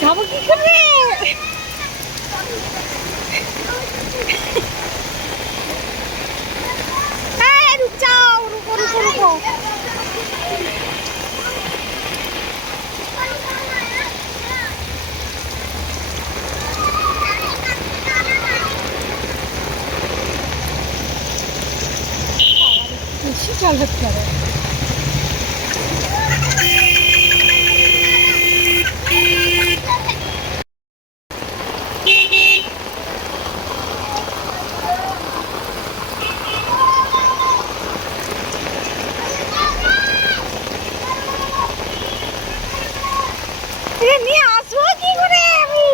যাব কি করে? বেশি জল হচ্ছে আবার। এটা নিয়ে আসব কি করে আমি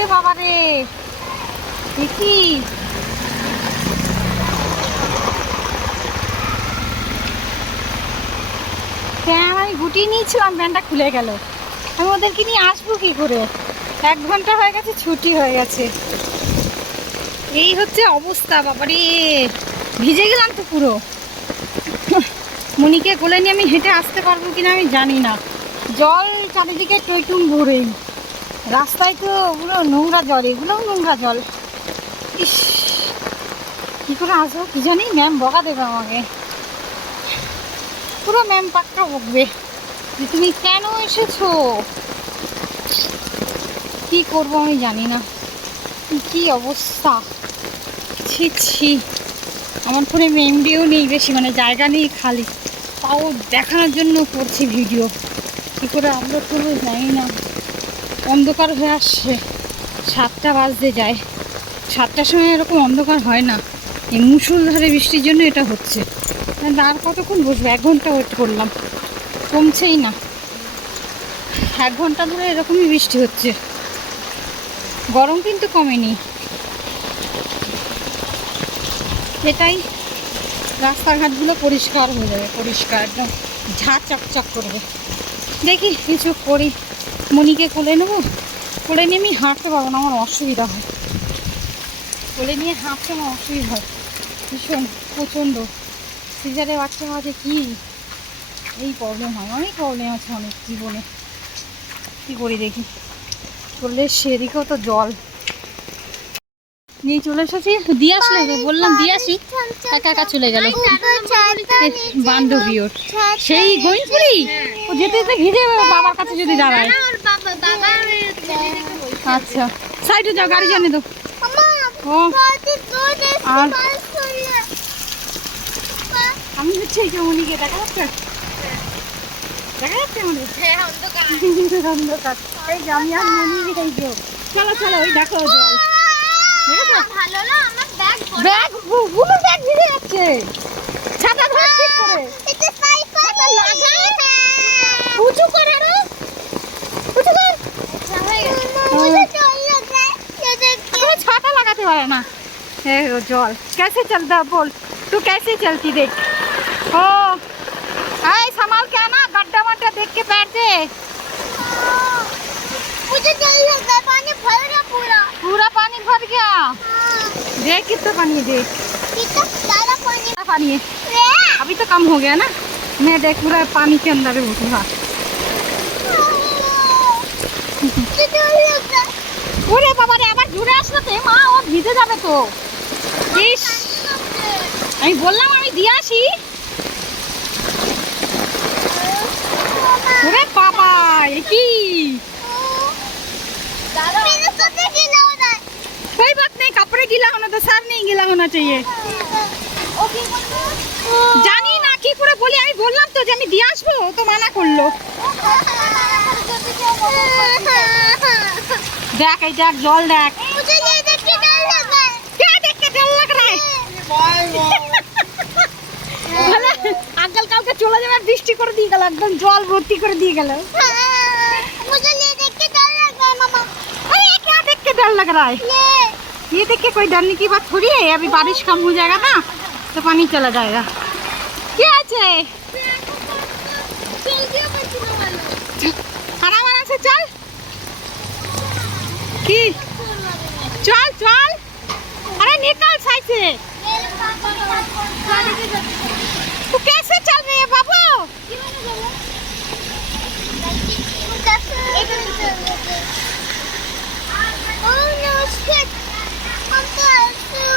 এ বাবা রে দেখি প্যান আমি গুটিয়ে নিয়েছিলাম প্যানটা খুলে গেল। আমি ওদেরকে নিয়ে আসব কি করে? এক ঘণ্টা হয়ে গেছে, ছুটি হয়ে গেছে। এই হচ্ছে অবস্থা, বাবারে। ভিজে গেলাম তো পুরো। মনিকে কোলে নিয়ে আমি হেঁটে আসতে পারব কিনা আমি জানি না। জল চারিদিকে টইটুম ভরেই। রাস্তায় তো ওগুলো নোংরা জল এগুলোও নোংরা জল। ইস, কী করে আসব কি জানি, ম্যাম বকা দেবে আমাকে। পুরো ম্যাম পাক্কা বকবে যে তুমি কেন এসেছ? কি করব আমি জানি না। কি অবস্থা? ছি ছি। আমার ফোনে মেমরিও নেই বেশি মানে জায়গা নেই খালি। তাও দেখানোর জন্য করছি ভিডিও। কী করে আপলোড করব জানি না। অন্ধকার হয়ে আসছে। সাতটা বাজতে যায়। সাতটার সময় এরকম অন্ধকার হয় না। এই মুসুলধারে বৃষ্টির জন্য এটা হচ্ছে। আর কতক্ষণ বসবো? এক ঘণ্টা ওয়েট করলাম। কমছেই না। এক ঘণ্টা ধরে এরকমই বৃষ্টি হচ্ছে। গরম কিন্তু কমেনি। এটাই রাস্তাঘাটগুলো পরিষ্কার হয়ে যাবে, পরিষ্কার, একদম ঝাঁ চকচক করবে। দেখি কিছু করি। মনিকে কোলে নেব? কোলে নিয়ে আমি হাঁটতে পারব না, আমার অসুবিধা হয়। কোলে নিয়ে হাঁটতে আমার অসুবিধা হয়। ভীষণ, প্রচণ্ড। সিজারে বাচ্চা হওয়াতে কী? এই প্রবলেম হয়, অনেক প্রবলেম আছে অনেক জীবনে। কী করি দেখি? চললে সেদিকেও তো জল। নিয়ে চলে এসেছি। দিয়ে আসলে বললাম দিয়ে আসি। একা চলে গেল। বান্ধবী ওর। সেই ও যেতে যেতে যাবে বাবার কাছে যদি দাঁড়ায়। আচ্ছা। সাইডে যাও গাড়ি জানে তো ও। আর আমি হচ্ছে এই জমনিকে দেখা যাচ্ছে? দেখা যাচ্ছে আমাদের অন্ধকার। যে আমি আর মনি চলো চলো ওই দেখো। জল দেখেছো ব্যাগ বুলু ব্যাগ ভিজে যাচ্ছে ছাতা ধরে ঠিক করে উঁচু করে আরো উঁচু কর तुम्हें छाता लगाते हो ना हे वो जल कैसे चलता बोल तू कैसे चलती देख ओ आए संभाल के आना गड्ढा वड्ढा देख के पैर दे मुझे नहीं लगता पानी भर गया पूरा पूरा पानी भर गया देख कितना पानी है देख कितना ज्यादा पानी कितना पानी है है अभी तो कम हो गया ना मैं देख पूरा पानी के अंदर है पूरा मुझे नहीं लगता ওরে বাবা রে আবার জুড়ে আসলো তো মা ও ভিজে যাবে তো ইস আমি বললাম আমি দিয়ে আসি ওরে বাবা এ কি कपड़े गीला होना तो सर नहीं गीला होना चाहिए ओके জানি না কি করে বলি আমি বললাম তো যে আমি দিয়ে আসবো ও তো মানা করলো দেখ এই দেখ জল দেখ मुझे ये देख के डर लग रहा है কে দেখতে ডর লাগ রা মানে আঙ্কেল কালকে চলে যাবে বৃষ্টি করে দিয়ে গেল একদম জল ভর্তি করে দিয়ে গেল मुझे ये देख के डर लग रहा है मामा अरे ये क्या देख के डर लग रहा है ये ये देख के कोई डरने की बात थोड़ी है अभी बारिश कम हो जाएगा ना तो पानी चला जाएगा क्या है चल गया बचने वाला आराम आराम से चल কি चल चल अरे निकल साइड से तू कैसे चल रही है बाबू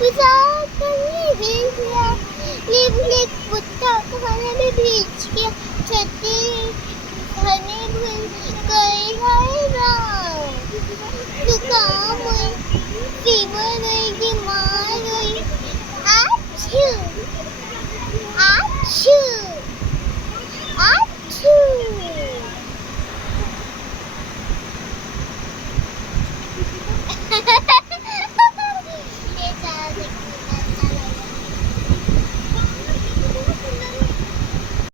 Uzak anne